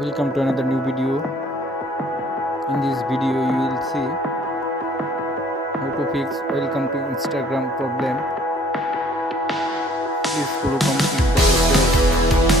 Welcome to another new video. In this video you will see how to fix welcome to Instagram problem. Please follow complete the process.